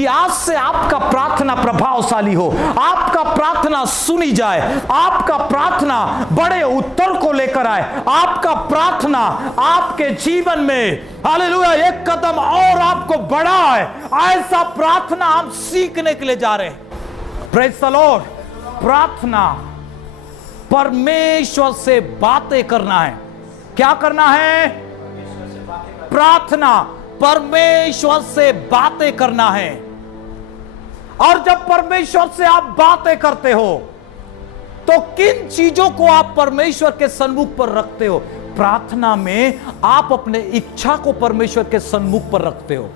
कि आज से आपका प्रार्थना प्रभावशाली हो, आपका प्रार्थना सुनी जाए, आपका प्रार्थना बड़े उत्तर को लेकर आए, आपका प्रार्थना आपके जीवन में हालेलुया एक कदम और आपको बढ़ाए। ऐसा प्रार्थना हम सीखने के लिए जा रहे हैं। Praise the Lord. प्रार्थना परमेश्वर से बातें करना है। क्या करना है? प्रार्थना परमेश्वर से बातें करना है। और जब परमेश्वर से आप बातें करते हो तो किन चीजों को आप परमेश्वर के सन्मुख पर रखते हो? प्रार्थना में आप अपने इच्छा को परमेश्वर के सन्मुख पर रखते हो।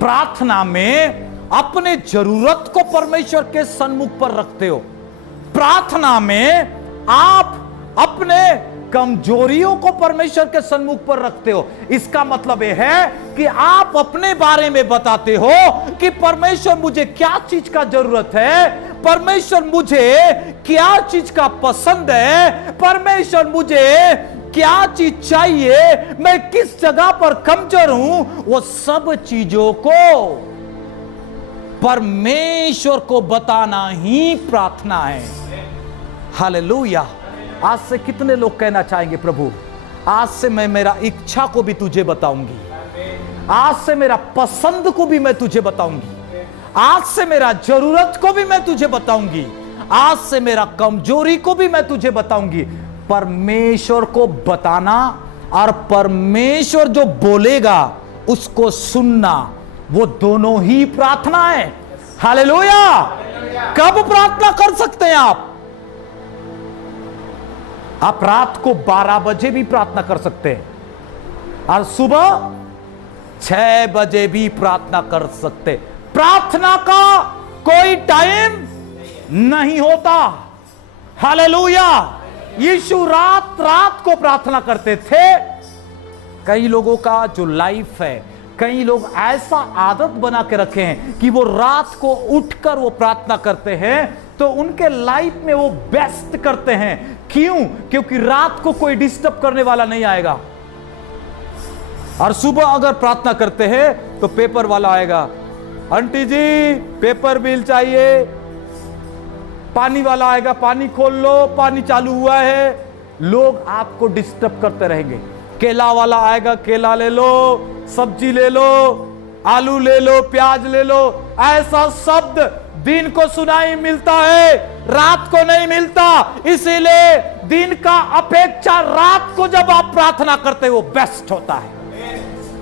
प्रार्थना में अपने जरूरत को परमेश्वर के सन्मुख पर रखते हो। प्रार्थना में आप अपने कमजोरियों को परमेश्वर के सन्मुख पर रखते हो। इसका मतलब यह है कि आप अपने बारे में बताते हो कि परमेश्वर मुझे क्या चीज का जरूरत है, परमेश्वर मुझे क्या चीज का पसंद है, परमेश्वर मुझे क्या चीज चाहिए, मैं किस जगह पर कमजोर हूं, वो सब चीजों को परमेश्वर को बताना ही प्रार्थना है। हालेलुया। आज से कितने लोग कहना चाहेंगे, प्रभु आज से मैं मेरा इच्छा को भी तुझे बताऊंगी, आज से मेरा पसंद को भी मैं तुझे बताऊंगी, आज से मेरा जरूरत को भी मैं तुझे बताऊंगी, आज से मेरा कमजोरी को भी मैं तुझे बताऊंगी। परमेश्वर को बताना और परमेश्वर जो बोलेगा उसको सुनना, वो दोनों ही प्रार्थना है। हालेलुया। कब प्रार्थना कर सकते हैं आप रात को 12 बजे भी प्रार्थना कर सकते हैं और सुबह 6 बजे भी प्रार्थना कर सकते। प्रार्थना का कोई टाइम नहीं होता। हालेलुया। यीशु रात रात को प्रार्थना करते थे। कई लोगों का जो लाइफ है, कई लोग ऐसा आदत बना के रखे हैं कि वो रात को उठकर वो प्रार्थना करते हैं, तो उनके लाइफ में वो बेस्ट करते हैं। क्यों? क्योंकि रात को कोई डिस्टर्ब करने वाला नहीं आएगा। और सुबह अगर प्रार्थना करते हैं तो पेपर वाला आएगा, आंटी जी पेपर बिल चाहिए, पानी वाला आएगा, पानी खोल लो, पानी चालू हुआ है। लोग आपको डिस्टर्ब करते रहेंगे। केला वाला आएगा, केला ले लो, सब्जी ले लो, आलू ले लो, प्याज ले लो। ऐसा शब्द दिन को सुनाई मिलता है, रात को नहीं मिलता। इसीलिए दिन का अपेक्षा रात को जब आप प्रार्थना करते हो बेस्ट होता है।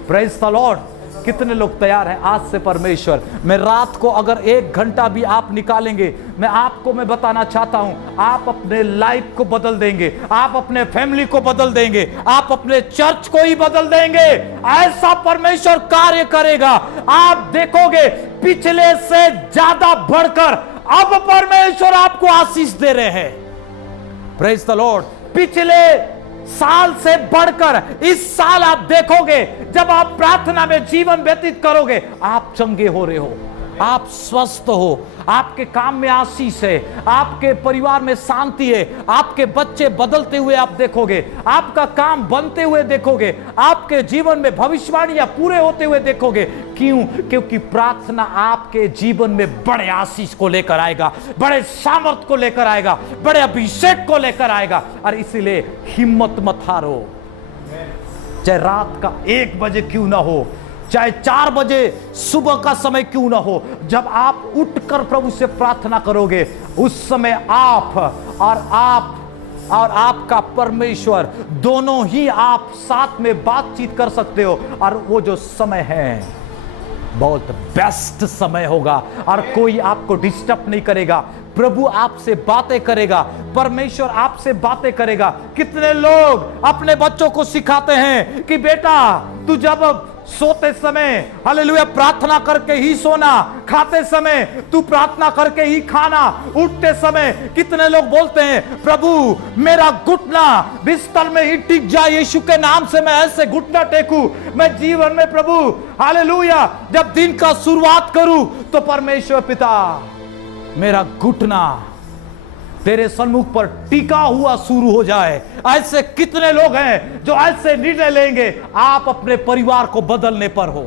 Praise the Lord. कितने लोग तैयार हैं आज से परमेश्वर, मैं रात को अगर 1 घंटा भी आप निकालेंगे, मैं बताना चाहता हूं, आप अपने लाइफ को बदल देंगे, आप अपने फैमिली को बदल देंगे, आप अपने चर्च को ही बदल देंगे। ऐसा परमेश्वर कार्य करेगा। आप देखोगे पिछले से ज्यादा बढ़कर अब परमेश्वर आपको आशीष दे रहे हैं। Praise the Lord. पिछले साल से बढ़कर इस साल आप देखोगे, जब आप प्रार्थना में जीवन व्यतीत करोगे, आप चंगे हो रहे हो, आप स्वस्थ हो, आपके काम में आशीष है, आपके परिवार में शांति है, आपके बच्चे बदलते हुए आप देखोगे, आपका काम बनते हुए देखोगे, आपके जीवन में भविष्यवाणियां पूरे होते हुए देखोगे। क्यों? क्योंकि प्रार्थना आपके जीवन में बड़े आशीष को लेकर आएगा, बड़े सामर्थ को लेकर आएगा, बड़े अभिषेक को लेकर आएगा। और इसीलिए हिम्मत मत हारो। चाहे रात का 1 बजे क्यों ना हो, चाहे 4 बजे सुबह का समय क्यों ना हो, जब आप उठकर प्रभु से प्रार्थना करोगे, उस समय आप और आपका परमेश्वर दोनों ही आप साथ में बातचीत कर सकते हो। और वो जो समय है बहुत बेस्ट समय होगा और कोई आपको डिस्टर्ब नहीं करेगा। प्रभु आपसे बातें करेगा, परमेश्वर आपसे बातें करेगा। कितने लोग अपने बच्चों को सिखाते हैं कि बेटा तू जब सोते समय हालेलुया प्रार्थना करके ही सोना, खाते समय तू प्रार्थना करके ही खाना, उठते समय कितने लोग बोलते हैं प्रभु मेरा घुटना बिस्तर में ही टिक जाए, यीशु के नाम से मैं ऐसे घुटना टेकूं, मैं जीवन में प्रभु हालेलुया जब दिन का शुरुआत करूं तो परमेश्वर पिता मेरा घुटना तेरे सन्मुख पर टिका हुआ शुरू हो जाए। ऐसे कितने लोग हैं जो ऐसे निर्णय लेंगे, आप अपने परिवार को बदलने पर हो।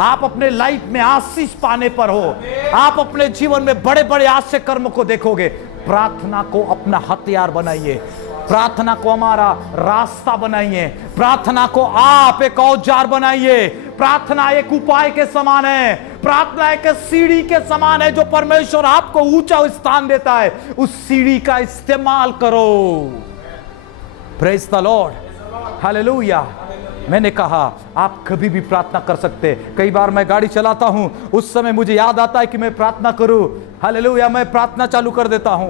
आप अपने लाइफ में आशीष पाने पर हो, आप अपने जीवन में बड़े बड़े आश्चर्य कर्म को देखोगे। प्रार्थना को अपना हथियार बनाइए, प्रार्थना को हमारा रास्ता बनाइए, प्रार्थना को आप एक औजार बनाइए। प्रार्थना एक उपाय के समान है, प्रार्थना एक सीढ़ी के समान है जो परमेश्वर आपको ऊंचा स्थान देता है। उस सीढ़ी का इस्तेमाल करो। Praise the Lord, hallelujah. मैंने कहा आप कभी भी प्रार्थना कर सकते। कई बार मैं गाड़ी चलाता हूं, उस समय मुझे याद आता है कि मैं प्रार्थना करूं। हालेलुया, मैं प्रार्थना चालू कर देता हूं।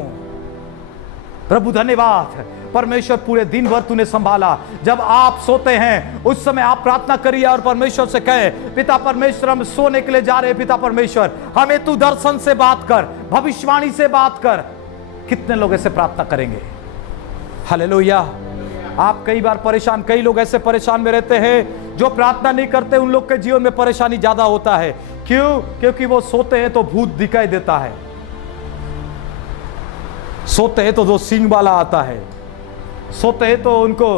प्रभु धन्यवाद, परमेश्वर पूरे दिन भर तूने संभाला। जब आप सोते हैं उस समय आप प्रार्थना करिए और परमेश्वर से कहे, पिता परमेश्वर हम सोने के लिए जा रहे हैं, पिता परमेश्वर हमें तू दर्शन से बात कर, भविष्यवाणी से बात कर। कितने लोग ऐसे प्रार्थना करेंगे? हालेलुया। आप कई बार परेशान, कई लोग ऐसे परेशान में रहते हैं जो प्रार्थना नहीं करते, उन लोग के जीवन में परेशानी ज्यादा होता है। क्यों? क्योंकि वो सोते हैं तो भूत दिखाई देता है, सोते हैं तो दो सींग वाला आता है, सोते हैं तो उनको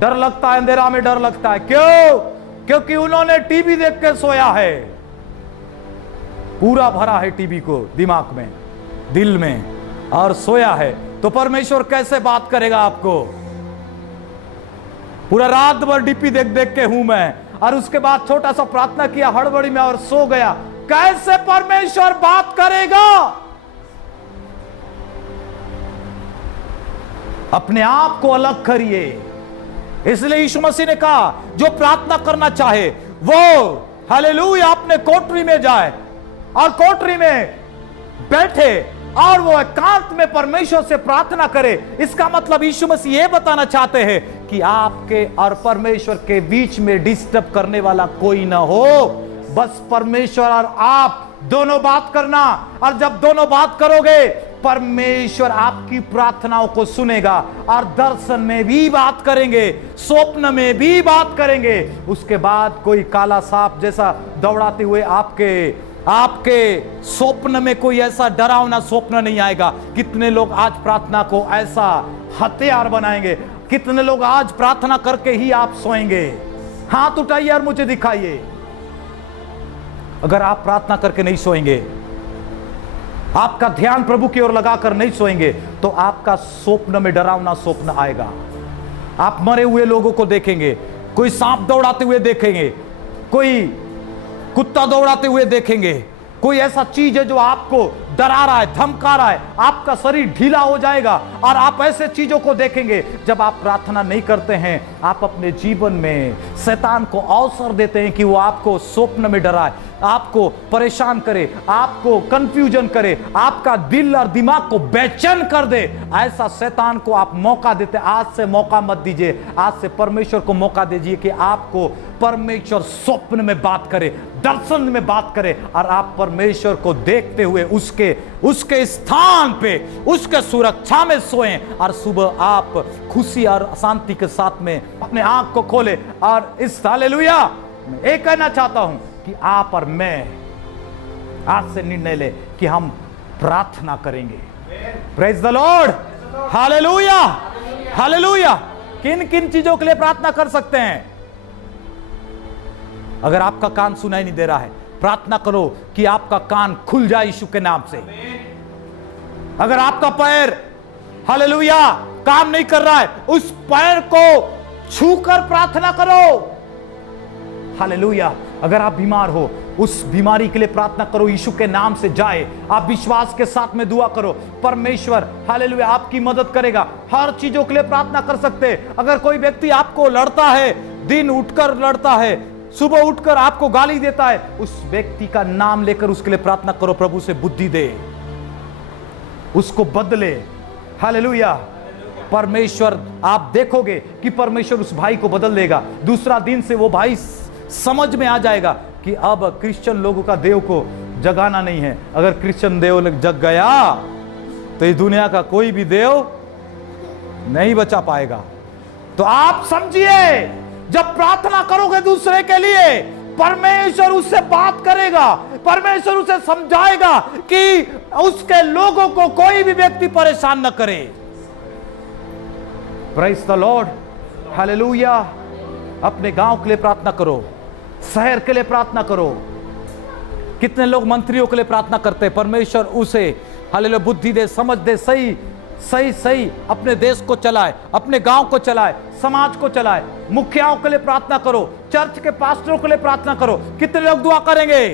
डर लगता है, अंधेरा में डर लगता है। क्यों? क्योंकि उन्होंने टीवी देख के सोया है, पूरा भरा है टीवी को दिमाग में, दिल में, और सोया है। तो परमेश्वर कैसे बात करेगा आपको? पूरा रात भर डीपी देख देख के हूं मैं, और उसके बाद छोटा सा प्रार्थना किया हड़बड़ी में और सो गया। कैसे परमेश्वर बात करेगा? अपने आप को अलग करिए। इसलिए यीशु मसीह ने कहा जो प्रार्थना करना चाहे वो हालेलुया अपने कोठरी में जाए और कोठरी में बैठे और वो एकांत में परमेश्वर से प्रार्थना करे। इसका मतलब यीशु मसीह ये बताना चाहते हैं कि आपके और परमेश्वर के बीच में डिस्टर्ब करने वाला कोई ना हो। बस परमेश्वर और आप दोनों बात करना, और जब दोनों बात करोगे परमेश्वर आपकी प्रार्थनाओं को सुनेगा और दर्शन में भी बात करेंगे, स्वप्न में भी बात करेंगे। उसके बाद कोई काला सांप जैसा दौड़ाते हुए आपके स्वप्न में कोई ऐसा डरावना स्वप्न नहीं आएगा। कितने लोग आज प्रार्थना को ऐसा हथियार बनाएंगे? कितने लोग आज प्रार्थना करके ही आप सोएंगे? हाथ उठाइए और मुझे दिखाइए। अगर आप प्रार्थना करके नहीं सोएंगे, आपका ध्यान प्रभु की ओर लगाकर नहीं सोएंगे, तो आपका स्वप्न में डरावना स्वप्न आएगा। आप मरे हुए लोगों को देखेंगे, कोई सांप दौड़ाते हुए देखेंगे, कोई कुत्ता दौड़ाते हुए देखेंगे, कोई ऐसा चीज है जो आपको डरा रहा है, धमका रहा है, आपका शरीर ढीला हो जाएगा और आप ऐसे चीजों को देखेंगे। जब आप प्रार्थना नहीं करते हैं, आप अपने जीवन में शैतान को अवसर देते हैं कि वो आपको स्वप्न में डराए, आपको परेशान करे, आपको कंफ्यूजन करे, आपका दिल और दिमाग को बेचैन कर दे। ऐसा शैतान को आप मौका देते। आज से मौका मत दीजिए, आज से परमेश्वर को मौका दीजिए कि आपको परमेश्वर स्वप्न में बात करे, दर्शन में बात करे, और आप परमेश्वर को देखते हुए उसके स्थान पे, उसके सुरक्षा में सोएं, और सुबह आप खुशी और शांति के साथ में अपने आंख को खोले। और इस हालेलुया मैं एक कहना चाहता हूं कि आप और मैं आज से निर्णय ले कि हम प्रार्थना करेंगे। Praise the Lord, hallelujah, hallelujah. किन किन चीजों के लिए प्रार्थना कर सकते हैं? अगर आपका कान सुनाई नहीं दे रहा है, प्रार्थना करो कि आपका कान खुल जाए यीशु के नाम से। अगर आपका पैर हालेलुया काम नहीं कर रहा है, उस पैर को छूकर प्रार्थना करो। हालेलुया। अगर आप बीमार हो, उस बीमारी के लिए प्रार्थना करो, यीशु के नाम से जाए। आप विश्वास के साथ में दुआ करो, परमेश्वर हालेलुया आपकी मदद करेगा। हर चीजों के लिए प्रार्थना कर सकते हैं। अगर कोई व्यक्ति आपको लड़ता है, दिन उठकर लड़ता है, सुबह उठकर आपको गाली देता है, उस व्यक्ति का नाम लेकर उसके लिए प्रार्थना करो, प्रभु से बुद्धि दे, उसको बदले। हालेलुया। परमेश्वर, आप देखोगे कि परमेश्वर उस भाई को बदल देगा। दूसरा दिन से वो भाई समझ में आ जाएगा कि अब क्रिश्चियन लोगों का देव को जगाना नहीं है। अगर क्रिश्चियन देव जग गया तो इस दुनिया का कोई भी देव नहीं बचा पाएगा। तो आप समझिए, जब प्रार्थना करोगे दूसरे के लिए, परमेश्वर उससे बात करेगा, परमेश्वर उसे समझाएगा कि उसके लोगों को कोई भी व्यक्ति परेशान न करे। Praise the Lord, hallelujah. अपने गांव के लिए प्रार्थना करो, शहर के लिए प्रार्थना करो, कितने लोग मंत्रियों के लिए प्रार्थना करते हैं, परमेश्वर उसे हालेलुया बुद्धि दे, समझ दे, सही सही सही अपने देश को चलाए, अपने गांव को चलाए, समाज को चलाए। मुखियाओं के लिए प्रार्थना करो, चर्च के पास्टरों के लिए प्रार्थना करो। कितने लोग दुआ करेंगे?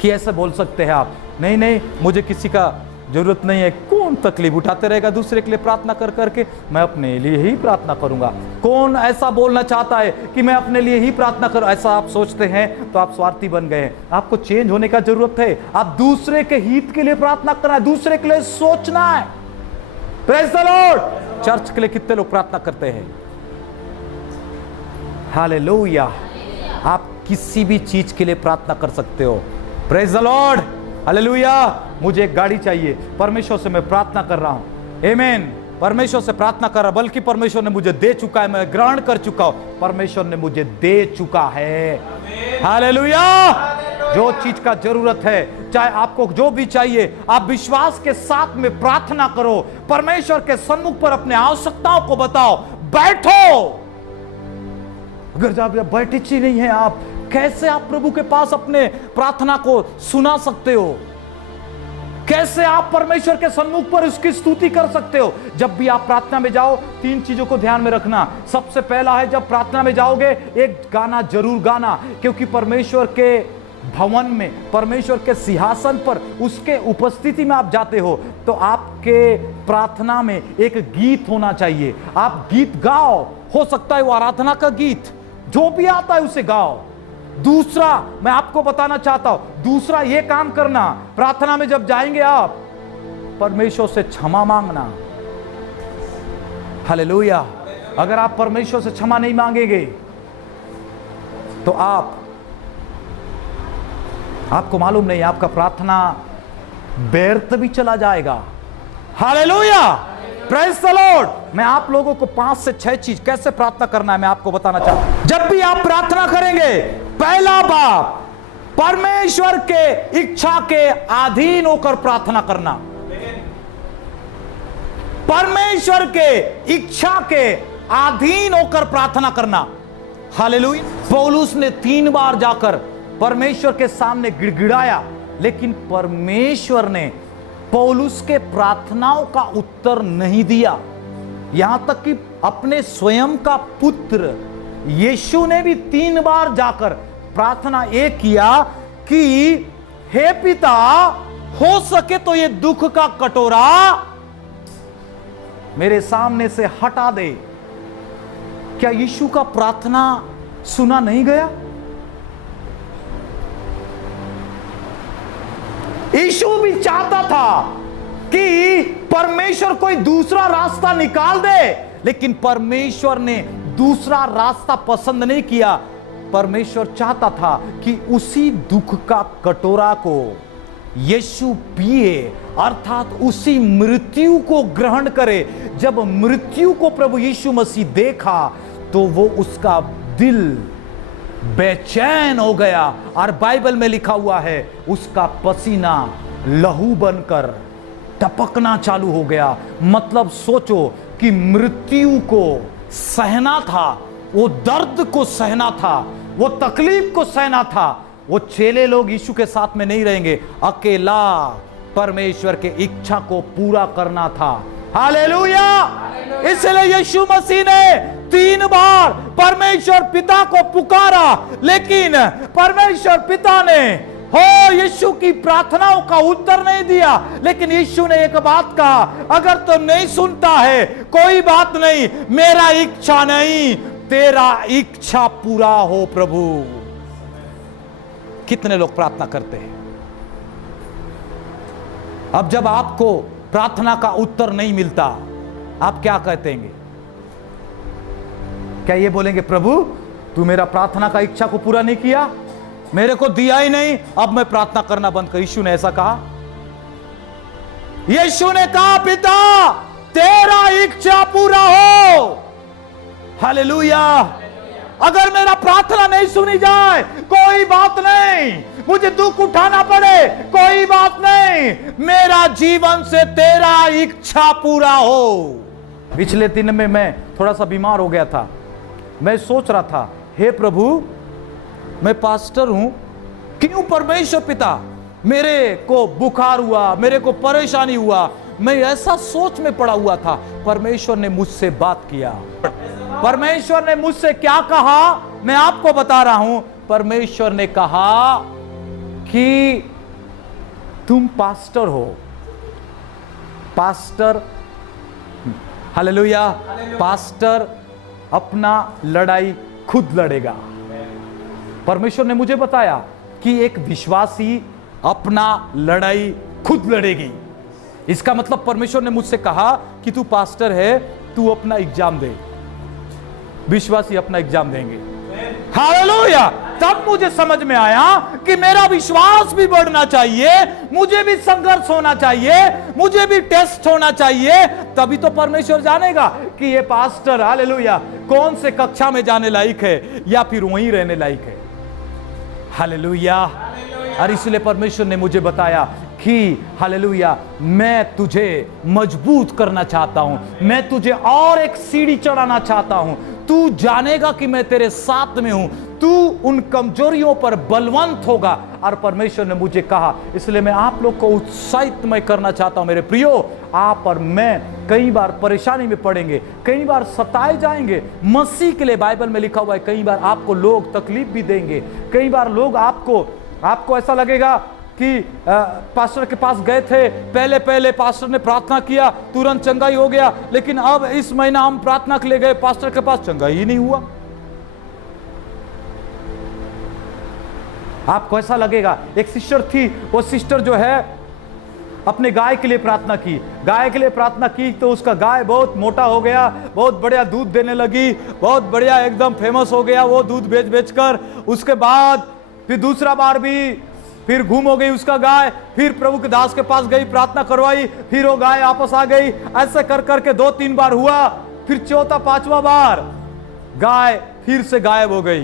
कि ऐसे बोल सकते हैं आप, नहीं नहीं मुझे किसी का जरूरत नहीं है। कौन तकलीफ उठाते रहेगा दूसरे के लिए प्रार्थना कर करके? मैं अपने लिए ही प्रार्थना करूंगा। कौन ऐसा बोलना चाहता है कि मैं अपने लिए ही प्रार्थना करूं? ऐसा आप सोचते हैं तो आप स्वार्थी बन गए हैं। आपको चेंज होने का जरूरत है। आप दूसरे के हित के लिए प्रार्थना करना है, दूसरे के लिए सोचना है। Praise the Lord. चर्च के लिए कितने लोग प्रार्थना करते हैं? हालेलुया। आप किसी भी चीज के लिए प्रार्थना कर सकते हो। Praise the Lord. हालेलुया। मुझे एक गाड़ी चाहिए, परमेश्वर से मैं प्रार्थना कर रहा हूं। आमीन। परमेश्वर से प्रार्थना कर रहा, बल्कि परमेश्वर ने मुझे दे चुका है, मैं ग्रहण कर चुका हूं। परमेश्वर ने मुझे दे चुका है। हालेलुया। जो चीज का जरूरत है, चाहे आपको जो भी चाहिए, आप विश्वास के साथ में प्रार्थना करो। परमेश्वर के सम्मुख पर अपने आवश्यकताओं को बताओ। बैठो। अगर जब बैठे ही नहीं है आप, कैसे आप प्रभु के पास अपने प्रार्थना को सुना सकते हो? कैसे आप परमेश्वर के सन्मुख पर उसकी स्तुति कर सकते हो? जब भी आप प्रार्थना में जाओ, 3 चीजों को ध्यान में रखना। सबसे पहला है, जब प्रार्थना में जाओगे एक गाना जरूर गाना, क्योंकि परमेश्वर के भवन में, परमेश्वर के सिंहासन पर, उसके उपस्थिति में आप जाते हो, तो आपके प्रार्थना में एक गीत होना चाहिए। आप गीत गाओ। हो सकता है वो आराधना का गीत, जो भी आता है उसे गाओ। दूसरा मैं आपको बताना चाहता हूं, दूसरा ये काम करना, प्रार्थना में जब जाएंगे आप, परमेश्वर से क्षमा मांगना। हालेलुया। अगर आप परमेश्वर से क्षमा नहीं मांगेंगे तो आपको मालूम नहीं, आपका प्रार्थना व्यर्थ भी चला जाएगा। हालेलुया। Praise the Lord. मैं आप लोगों को 5 से 6 चीज कैसे प्रार्थना करना है मैं आपको बताना चाहता हूं। जब भी आप प्रार्थना करेंगे, पहला बात, परमेश्वर के इच्छा के अधीन होकर प्रार्थना करना। परमेश्वर के इच्छा के अधीन होकर प्रार्थना करना। हालेलुया। पौलुस ने 3 बार जाकर परमेश्वर के सामने गिड़गिड़ाया, लेकिन परमेश्वर ने पौलुस के प्रार्थनाओं का उत्तर नहीं दिया। यहां तक कि अपने स्वयं का पुत्र यीशु ने भी 3 बार जाकर प्रार्थना ये किया कि हे पिता, हो सके तो ये दुख का कटोरा मेरे सामने से हटा दे। क्या यीशु का प्रार्थना सुना नहीं गया? यीशु भी चाहता था कि परमेश्वर कोई दूसरा रास्ता निकाल दे, लेकिन परमेश्वर ने दूसरा रास्ता पसंद नहीं किया। परमेश्वर चाहता था कि उसी दुख का कटोरा को यीशु पिए, अर्थात उसी मृत्यु को ग्रहण करे। जब मृत्यु को प्रभु यीशु मसीह देखा तो वो उसका दिल बेचैन हो गया, और बाइबल में लिखा हुआ है उसका पसीना लहू बनकर टपकना चालू हो गया। मतलब सोचो कि मृत्यु को सहना था, वो दर्द को सहना था, वो तकलीफ को सहना था। वो चेले लोग यीशु के साथ में नहीं रहेंगे, अकेला परमेश्वर के इच्छा को पूरा करना था। हालेलुया। इसलिए यीशु मसीह ने 3 बार परमेश्वर पिता को पुकारा, लेकिन परमेश्वर पिता ने यीशु की प्रार्थनाओं का उत्तर नहीं दिया। लेकिन यीशु ने एक बात कहा, अगर तो नहीं सुनता है कोई बात नहीं, मेरा इच्छा नहीं तेरा इच्छा पूरा हो प्रभु। कितने लोग प्रार्थना करते हैं? अब जब आपको प्रार्थना का उत्तर नहीं मिलता, आप क्या कहते हैं? क्या ये बोलेंगे, प्रभु तू मेरा प्रार्थना का इच्छा को पूरा नहीं किया, मेरे को दिया ही नहीं, अब मैं प्रार्थना करना बंद कर? यीशु ने ऐसा कहा? यीशु ने कहा, पिता तेरा इच्छा पूरा हो। हालेलुया। अगर मेरा प्रार्थना नहीं सुनी जाए कोई बात नहीं, मुझे दुख उठाना पड़े कोई बात नहीं, मेरा जीवन से तेरा इच्छा पूरा हो। पिछले दिन में मैं थोड़ा सा बीमार हो गया था। मैं सोच रहा था, हे प्रभु मैं पास्टर हूं, क्यों परमेश्वर पिता मेरे को बुखार हुआ, मेरे को परेशानी हुआ, मैं ऐसा सोच में पड़ा हुआ था। परमेश्वर ने मुझसे बात किया। परमेश्वर ने मुझसे क्या कहा मैं आपको बता रहा हूं। परमेश्वर ने कहा कि तुम पास्टर हो। पास्टर, हालेलुया, पास्टर अपना लड़ाई खुद लड़ेगा। परमेश्वर ने मुझे बताया कि एक विश्वासी अपना लड़ाई खुद लड़ेगी। इसका मतलब परमेश्वर ने मुझसे कहा कि तू पास्टर है, तू अपना एग्जाम दे। विश्वासी अपना एग्जाम देंगे। हालेलुया। तब मुझे समझ में आया कि मेरा विश्वास भी बढ़ना चाहिए, मुझे भी संघर्ष होना चाहिए, मुझे भी टेस्ट होना चाहिए। तभी तो परमेश्वर जानेगा कि ये पास्टर, हालेलुया, कौन से कक्षा में जाने लायक है या फिर वहीं रहने लायक है। हालेलुया। और इसलिए परमेश्वर ने मुझे बताया कि हालेलुया, मैं तुझे मजबूत करना चाहता हूं, मैं तुझे और एक सीढ़ी चढ़ाना चाहता हूं। तू जानेगा कि मैं तेरे साथ में हूं, तू उन कमजोरियों पर बलवंत होगा। और परमेश्वर ने मुझे कहा, इसलिए मैं आप लोग को उत्साहित मैं करना चाहता हूं। मेरे प्रियो, आप और मैं कई बार परेशानी में पड़ेंगे, कई बार सताए जाएंगे। मसीह के लिए बाइबल में लिखा हुआ है, कई बार आपको लोग तकलीफ भी देंगे, कई बार लोग आपको ऐसा लगेगा कि पास्टर के पास गए थे, पहले पास्टर ने प्रार्थना किया, तुरंत चंगाई हो गया, लेकिन अब इस महीना हम प्रार्थना के लिए गए, पास्टर के पास चंगाई ही नहीं हुआ। आपको ऐसा लगेगा। एक सिस्टर थी, वो सिस्टर जो है अपने गाय के लिए प्रार्थना की, गाय के लिए प्रार्थना की तो उसका गाय बहुत मोटा हो गया, बहुत बढ़िया दूध देने लगी, बहुत बढ़िया एकदम फेमस हो गया वो दूध बेच कर। उसके बाद फिर दूसरा बार भी फिर घूम हो गई उसका गाय, फिर प्रभु के दास के पास गई, प्रार्थना करवाई, फिर वो गाय वापस आ गई। ऐसे कर करके 2-3 बार हुआ, फिर चौथा 5वां बार गाय फिर से गायब हो गई।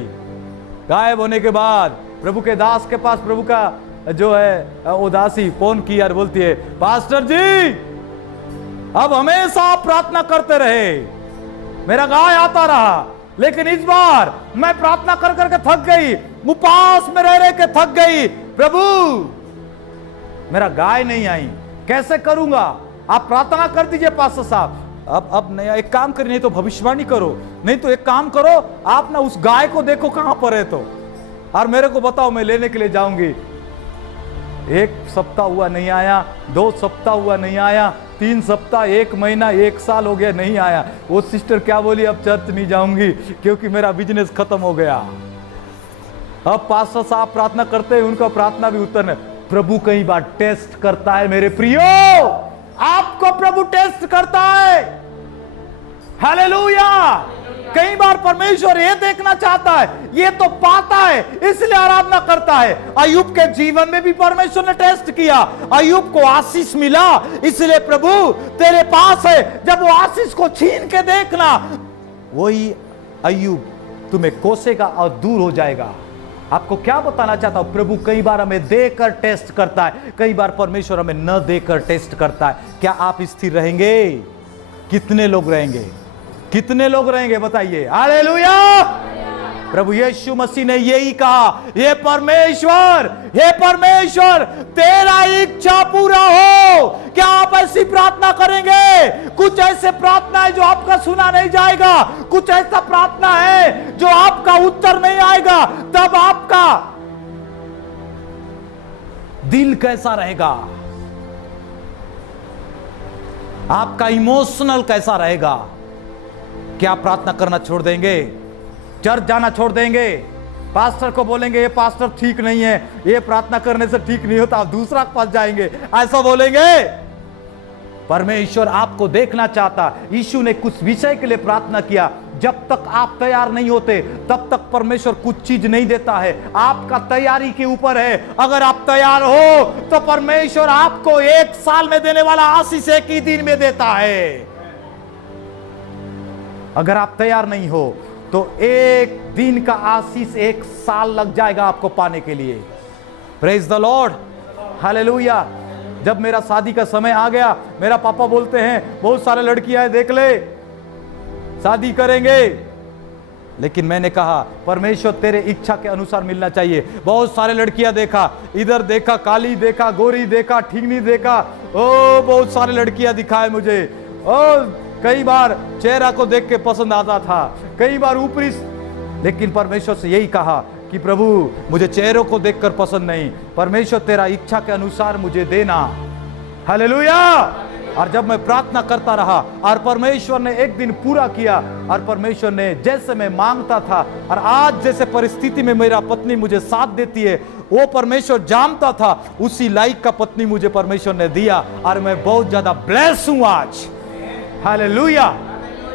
गायब होने के बाद प्रभु के दास के पास प्रभु का जो है उदासी फोन की और बोलती है, पास्टर जी अब हमेशा आप प्रार्थना करते रहे, मेरा गाय आता रहा, लेकिन इस बार मैं प्रार्थना कर करके थक गई, उपवास में रह के थक गई, प्रभु मेरा गाय नहीं आई, कैसे करूंगा? आप प्रार्थना कर दीजिए पास्टर साहब। अब नहीं, एक काम करिए, नहीं तो भविष्यवाणी करो, नहीं तो एक काम करो, आप ना उस गाय को देखो कहां पर है तो, और मेरे को बताओ, मैं लेने के लिए जाऊंगी। 1 सप्ताह हुआ नहीं आया, 2 सप्ताह हुआ नहीं आया, 3 सप्ताह, 1 महीना, 1 साल हो गया नहीं आया। वो सिस्टर क्या बोली, अब चर्च नहीं जाऊंगी क्योंकि मेरा बिजनेस खत्म हो गया। अब पास्टर साहब प्रार्थना करते हैं, उनका प्रार्थना भी उत्तर नहीं। प्रभु कई बार टेस्ट करता है मेरे प्रियो, आपको प्रभु टेस्ट करता है। हालेलुया। कई बार परमेश्वर ये देखना चाहता है, ये तो पाता है इसलिए आराधना करता है। अय्यूब के जीवन में भी परमेश्वर ने टेस्ट किया, अय्यूब को आशीष मिला, इसलिए प्रभु तेरे पास है, जब वो आशीष को छीन के देखना, वही अय्यूब तुम्हें कोसेगा और दूर हो जाएगा। आपको क्या बताना चाहता हूं, प्रभु कई बार हमें देकर टेस्ट करता है, कई बार परमेश्वर हमें न देकर टेस्ट करता है। क्या आप स्थिर रहेंगे? कितने लोग रहेंगे? कितने लोग रहेंगे बताइए? हालेलुया। प्रभु यीशु मसीह ने यही कहा, हे परमेश्वर तेरा इच्छा पूरा हो। क्या आप ऐसी प्रार्थना करेंगे? कुछ ऐसे प्रार्थना है जो आपका सुना नहीं जाएगा, कुछ ऐसा प्रार्थना है जो आपका उत्तर नहीं आएगा। तब आपका दिल कैसा रहेगा? आपका इमोशनल कैसा रहेगा? क्या प्रार्थना करना छोड़ देंगे? चर्च जाना छोड़ देंगे? पास्टर को बोलेंगे ये पास्टर ठीक नहीं है, ये प्रार्थना करने से ठीक नहीं होता, आप दूसरा के पास जाएंगे, ऐसा बोलेंगे? परमेश्वर आपको देखना चाहता। यीशु ने कुछ विषय के लिए प्रार्थना किया, जब तक आप तैयार नहीं होते तब तक परमेश्वर कुछ चीज नहीं देता है। आपका तैयारी के ऊपर है। अगर आप तैयार हो तो परमेश्वर आपको 1 साल में देने वाला आशीष 1 ही दिन में देता है। अगर आप तैयार नहीं हो तो 1 दिन का आशीष 1 साल लग जाएगा आपको पाने के लिए। Praise the Lord, hallelujah. जब मेरा शादी का समय आ गया, मेरा पापा बोलते हैं बहुत सारे लड़कियां हैं, देख ले, शादी करेंगे। लेकिन मैंने कहा परमेश्वर तेरे इच्छा के अनुसार मिलना चाहिए। बहुत सारे लड़कियां देखा, इधर देखा, काली देखा, गोरी देखा, ठीकनी देखा, ओ बहुत सारे लड़कियां दिखाए मुझे। ओ कई बार चेहरा को देख के पसंद आता था, कई बार ऊपरी, लेकिन परमेश्वर से यही कहा कि प्रभु मुझे चेहरों को देखकर पसंद नहीं, परमेश्वर तेरा इच्छा के अनुसार मुझे देना। हालेलुया। और जब मैं प्रार्थना करता रहा और परमेश्वर ने एक दिन पूरा किया, और परमेश्वर ने जैसे मैं मांगता था, और आज जैसे परिस्थिति में मेरा पत्नी मुझे साथ देती है, वो परमेश्वर जानता था, उसी लायक का पत्नी मुझे परमेश्वर ने दिया, और मैं बहुत ज्यादा ब्लेस हूं आज। हालेलुया।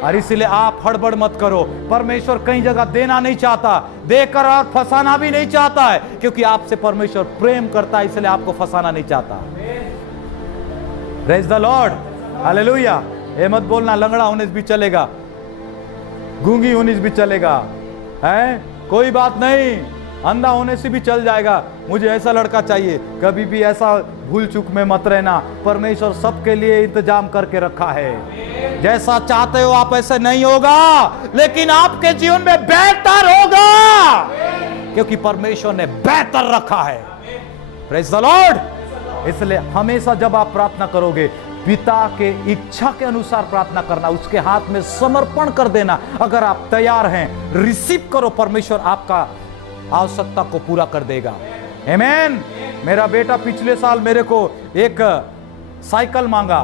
और इसलिए आप हड़बड़ मत करो। परमेश्वर कई जगह देना नहीं चाहता, देकर और फंसाना भी नहीं चाहता है, क्योंकि आपसे परमेश्वर प्रेम करता है, इसलिए आपको फंसाना नहीं चाहता। Praise the Lord. हालेलुया। ये मत बोलना लंगड़ा होने से भी चलेगा, गूंगी होने से भी चलेगा, है कोई बात नहीं, अंधा होने से भी चल जाएगा, मुझे ऐसा लड़का चाहिए। कभी भी ऐसा भूल चूक में मत रहना, परमेश्वर सबके लिए इंतजाम करके रखा है। जैसा चाहते हो आप ऐसे नहीं होगा, लेकिन आपके जीवन में बेहतर होगा, क्योंकि परमेश्वर ने बेहतर रखा है। Praise the Lord. इसलिए हमेशा जब आप प्रार्थना करोगे, पिता के इच्छा के अनुसार प्रार्थना करना, उसके हाथ में समर्पण कर देना। अगर आप तैयार हैं, रिसीव करो, परमेश्वर आपका आवश्यकता को पूरा कर देगा। आमीन। मेरा बेटा पिछले साल मेरे को एक साइकिल मांगा,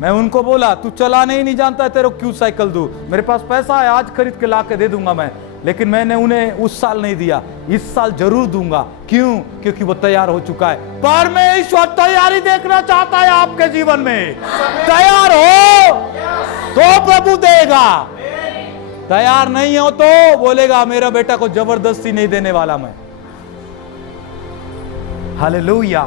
मैं उनको बोला तू चलाने ही नहीं जानता है, तेरे को क्यों साइकिल दूं? मेरे पास पैसा है, आज खरीद के ला के दे दूंगा मैं। लेकिन मैंने उन्हें उस साल नहीं दिया, इस साल जरूर दूंगा। क्यों? क्योंकि वो तैयार हो चुका है। परमेश्वर तैयारी देखना चाहता है आपके जीवन में। तैयार हो तो प्रभु देगा, तैयार नहीं हो तो बोलेगा मेरा बेटा को जबरदस्ती नहीं देने वाला मैं। हालेलुया।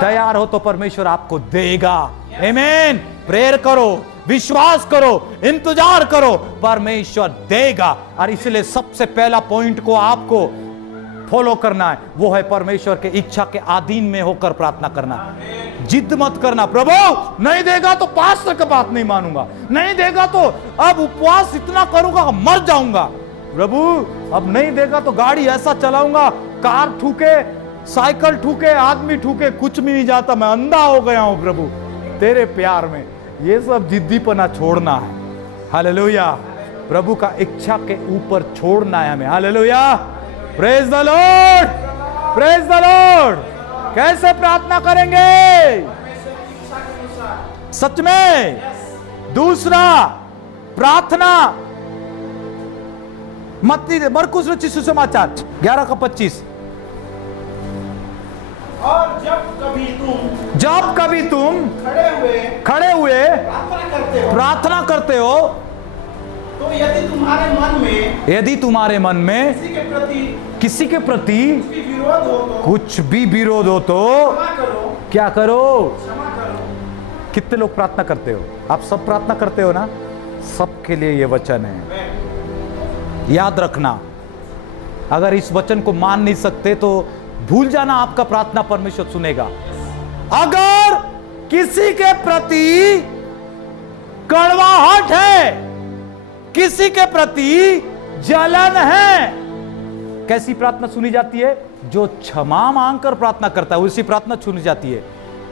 तैयार हो तो परमेश्वर आपको देगा। आमीन। प्रेयर करो, विश्वास करो, इंतजार करो, परमेश्वर देगा। और इसलिए सबसे पहला पॉइंट को आपको फॉलो करना है, वो है परमेश्वर के इच्छा के अधीन में होकर प्रार्थना करना। जिद मत करना, प्रभु नहीं देगा तो पास्टर की बात नहीं मानूंगा, नहीं देगा तो अब उपवास इतना करूंगा मर जाऊंगा, प्रभु अब नहीं देगा तो गाड़ी ऐसा चलाऊंगा, कार ठूके, साइकिल ठूके, आदमी ठूके, कुछ भी नहीं जाता, मैं अंधा हो गया हूं प्रभु तेरे प्यार में। ये सब जिद्दीपना छोड़ना है। हालेलुया। प्रभु का इच्छा के ऊपर छोड़ना है हमें। Hallelujah. Praise the Lord, praise the Lord. कैसे प्रार्थना करेंगे? सच में। दूसरा प्रार्थना मत्ती मरकुस रचित सुसमाचार 11:25। और जब कभी तुम खड़े हुए प्रार्थना करते हो तो यदि तुम्हारे मन में किसी के प्रति कुछ भी विरोध हो तो क्या करो? कितने लोग प्रार्थना करते हो? आप सब प्रार्थना करते हो ना? सबके लिए ये वचन है, याद रखना। अगर इस वचन को मान नहीं सकते तो भूल जाना, आपका प्रार्थना परमेश्वर सुनेगा। अगर किसी के प्रति कड़वाहट है, किसी के प्रति जलन है, कैसी प्रार्थना सुनी जाती है? जो क्षमा मांगकर प्रार्थना करता है उसी प्रार्थना सुनी जाती है।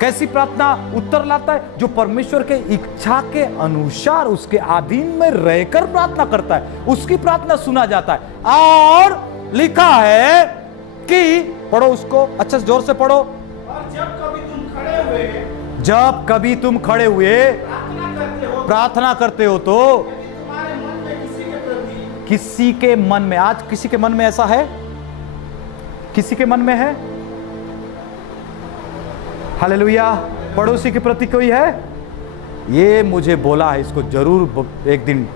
कैसी प्रार्थना उत्तर लाता है? जो परमेश्वर के इच्छा के अनुसार उसके अधीन में रहकर प्रार्थना करता है, उसकी प्रार्थना सुना जाता है। और लिखा है कि पढ़ो उसको अच्छे से, जोर से पढ़ो। और जब कभी तुम खड़े हुए प्रार्थना करते हो तो तुम्हारे मन में किसी के प्रति, किसी के मन में, आज किसी के मन में ऐसा है? किसी के मन में है? हालेलुया। पड़ोसी के प्रति कोई है? ये मुझे बोला है, इसको जरूर एक दिन,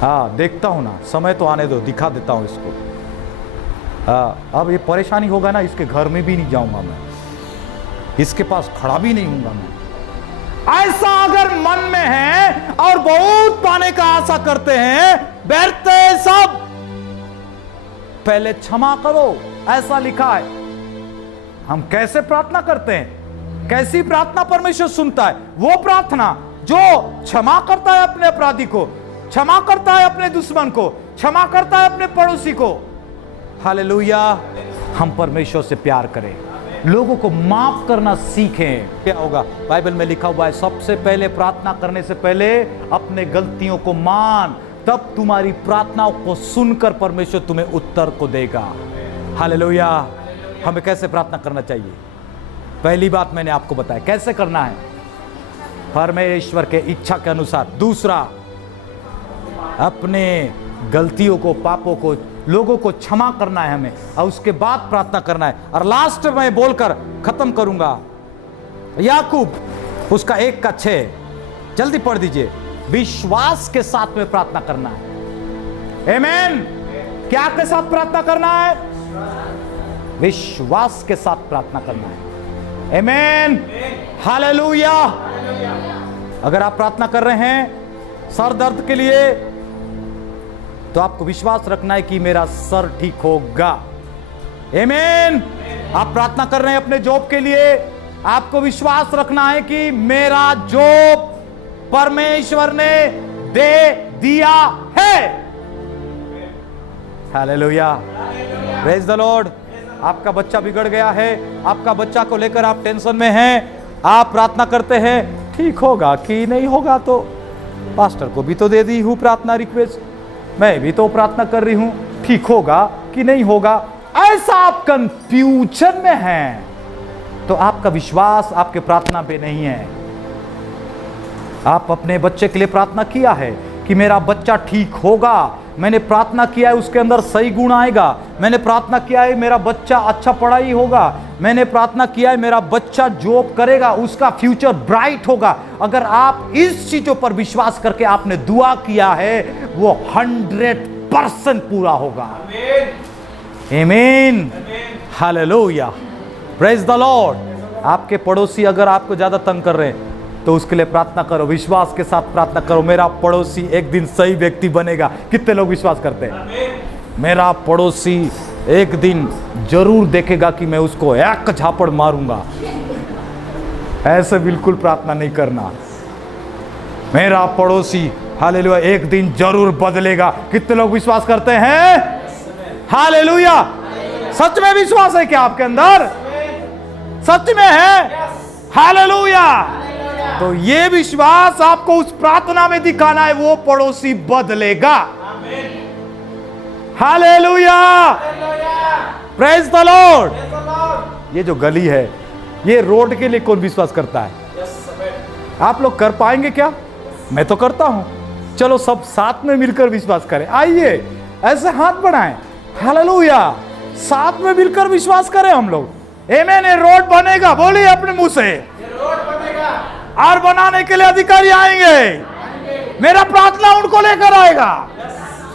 हाँ देखता हूं ना, समय तो आने दो, दिखा देता हूं इसको। हाँ, अब ये परेशानी होगा ना, इसके घर में भी नहीं जाऊंगा मैं, इसके पास खड़ा भी नहीं हूंगा मैं। ऐसा अगर मन में है और बहुत पाने का आशा करते हैं, बैठते सब, पहले क्षमा करो, ऐसा लिखा है। हम कैसे प्रार्थना करते हैं? कैसी प्रार्थना परमेश्वर सुनता है? वो प्रार्थना जो क्षमा करता है अपने अपराधी को, क्षमा करता है अपने दुश्मन को, क्षमा करता है अपने पड़ोसी को। हालेलुया। हम परमेश्वर से प्यार करें, लोगों को माफ करना सीखें। क्या होगा? बाइबल में लिखा हुआ है, सबसे पहले प्रार्थना करने से पहले अपने गलतियों को मान, तब तुम्हारी प्रार्थनाओं को सुनकर परमेश्वर तुम्हें उत्तर को देगा। हालेलुया। हमें कैसे प्रार्थना करना चाहिए? पहली बात मैंने आपको बताया कैसे करना है, परमेश्वर के इच्छा के अनुसार। दूसरा, अपने गलतियों को, पापों को, लोगों को क्षमा करना है हमें, और उसके बाद प्रार्थना करना है। और लास्ट में बोलकर खत्म करूंगा, याकूब उसका 1:6 जल्दी पढ़ दीजिए। विश्वास के साथ में प्रार्थना करना है। आमीन। क्या के साथ प्रार्थना करना है? विश्वास के साथ प्रार्थना करना है। आमीन। हालेलुया। अगर आप प्रार्थना कर रहे हैं सर दर्द के लिए, तो आपको विश्वास रखना है कि मेरा सर ठीक होगा। आमीन। आप प्रार्थना कर रहे हैं अपने जॉब के लिए, आपको विश्वास रखना है कि मेरा जॉब परमेश्वर ने दे दिया है। हालेलुया। Praise the Lord. आपका बच्चा बिगड़ गया है, आपका बच्चा को लेकर आप टेंशन में हैं, आप प्रार्थना करते हैं ठीक होगा कि नहीं होगा, तो पास्टर को भी तो दे दी हूं प्रार्थना रिक्वेस्ट, मैं भी तो प्रार्थना कर रही हूं, ठीक होगा कि नहीं होगा। ऐसा आप कंफ्यूजन में हैं, तो आपका विश्वास आपके प्रार्थना पे नहीं है। आप अपने बच्चे के लिए प्रार्थना किया है कि मेरा बच्चा ठीक होगा, मैंने प्रार्थना किया है उसके अंदर सही गुण आएगा, मैंने प्रार्थना किया है मेरा बच्चा अच्छा पढ़ाई होगा, मैंने प्रार्थना किया है मेरा बच्चा जॉब करेगा, उसका फ्यूचर ब्राइट होगा। अगर आप इस चीजों पर विश्वास करके आपने दुआ किया है, वो 100% पूरा होगा। आमीन। हालेलुया। Praise the Lord. आपके पड़ोसी अगर आपको ज्यादा तंग कर रहे हैं, तो उसके लिए प्रार्थना करो, विश्वास के साथ प्रार्थना करो, मेरा पड़ोसी एक दिन सही व्यक्ति बनेगा। कितने लोग विश्वास करते हैं? मेरा पड़ोसी एक दिन जरूर देखेगा कि मैं उसको एक झापड़ मारूंगा। ऐसे बिल्कुल प्रार्थना नहीं करना। मेरा पड़ोसी हालेलुया एक दिन जरूर बदलेगा। कितने लोग विश्वास करते हैं? हालेलुया। सच में विश्वास है क्या आपके अंदर? सच में है? हालेलुया। तो ये विश्वास आपको उस प्रार्थना में दिखाना है, वो पड़ोसी बदलेगा। हालेलुया। Praise the Lord. ये जो गली है, ये रोड के लिए कौन विश्वास करता है? आप लोग कर पाएंगे क्या? मैं तो करता हूं। चलो सब साथ में मिलकर विश्वास करें। आइए ऐसे हाथ बढ़ाएं। हालेलुया। साथ में मिलकर विश्वास करें हम लोग। आमीन। ये रोड बनेगा, बोलिए अपने मुंह से, और बनाने के लिए अधिकारी आएंगे। मेरा प्रार्थना उनको लेकर आएगा,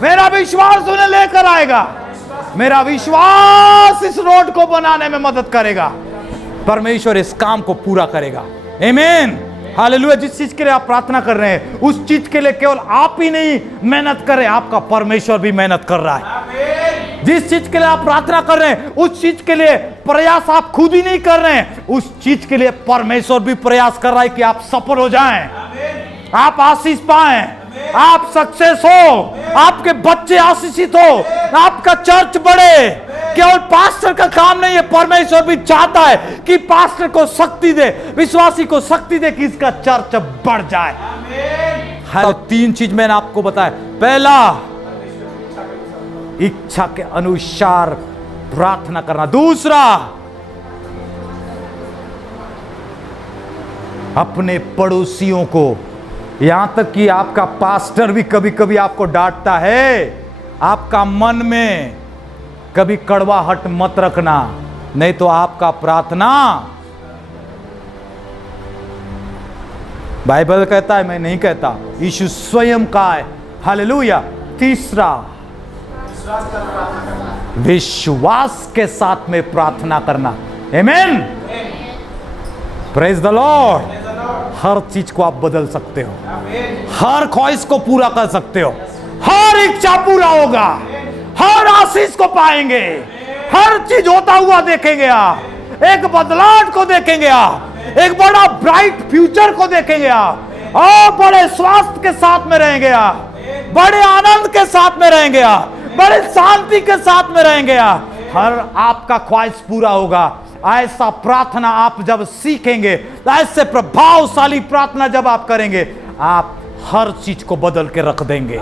मेरा विश्वास उन्हें लेकर आएगा, मेरा विश्वास इस रोड को बनाने में मदद करेगा। परमेश्वर इस काम को पूरा करेगा। आमीन। हालेलुया। जिस चीज के लिए आप प्रार्थना कर रहे हैं, उस चीज के लिए केवल आप ही नहीं मेहनत करें, आपका परमेश्वर भी मेहनत कर रहा है। जिस चीज के लिए आप प्रार्थना कर रहे हैं, उस चीज के लिए प्रयास आप खुद ही नहीं कर रहे हैं, उस चीज के लिए परमेश्वर भी प्रयास कर रहा है कि आप सफल हो जाएं, आप आशीष पाएं, आप सक्सेस हो, आपके बच्चे आशीषित हो, आपका चर्च बढ़े। केवल पास्टर का काम नहीं है, परमेश्वर भी चाहता है कि पास्टर को शक्ति दे, विश्वासी को शक्ति दे कि इसका चर्च बढ़ जाए। तो 3 चीज मैंने आपको बताया। पहला, इच्छा के अनुसार प्रार्थना करना। दूसरा, अपने पड़ोसियों को, यहां तक कि आपका पास्टर भी कभी कभी आपको डांटता है, आपका मन में कभी कड़वाहट मत रखना, नहीं तो आपका प्रार्थना, बाइबल कहता है, मैं नहीं कहता, यीशु स्वयं का है। हालेलुया। तीसरा, विश्वास के साथ में प्रार्थना करना। आमीन। Praise the Lord. हर चीज को आप बदल सकते हो, हर ख्वाहिश को पूरा कर सकते हो, हर इच्छा पूरा होगा, हर आशीष को पाएंगे, हर चीज होता हुआ देखेंगे आप, एक बदलाव को देखेंगे आप, एक बड़ा ब्राइट फ्यूचर को देखेंगे आप, और बड़े स्वास्थ्य के साथ में रहेंगे आप। बड़े आनंद के साथ में रहेंगे आप, बड़े शांति के साथ में रहेंगे आप, हर आपका ख्वाहिश पूरा होगा। ऐसा प्रार्थना आप जब सीखेंगे, ऐसे प्रभावशाली प्रार्थना जब आप करेंगे, आप हर चीज को बदल के रख देंगे,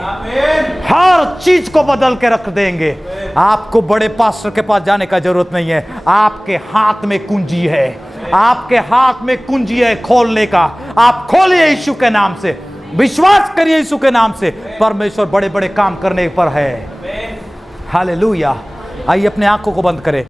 हर चीज को बदल के रख देंगे। आपको बड़े पास्टर के पास जाने का जरूरत नहीं है, आपके हाथ में कुंजी है, आपके हाथ में कुंजी है खोलने का। आप खोलिए यीशु के नाम से, विश्वास करिए यीशु के नाम से, परमेश्वर बड़े बड़े काम करने पर है। हालेलुया। आइए अपने आंखों को बंद करें।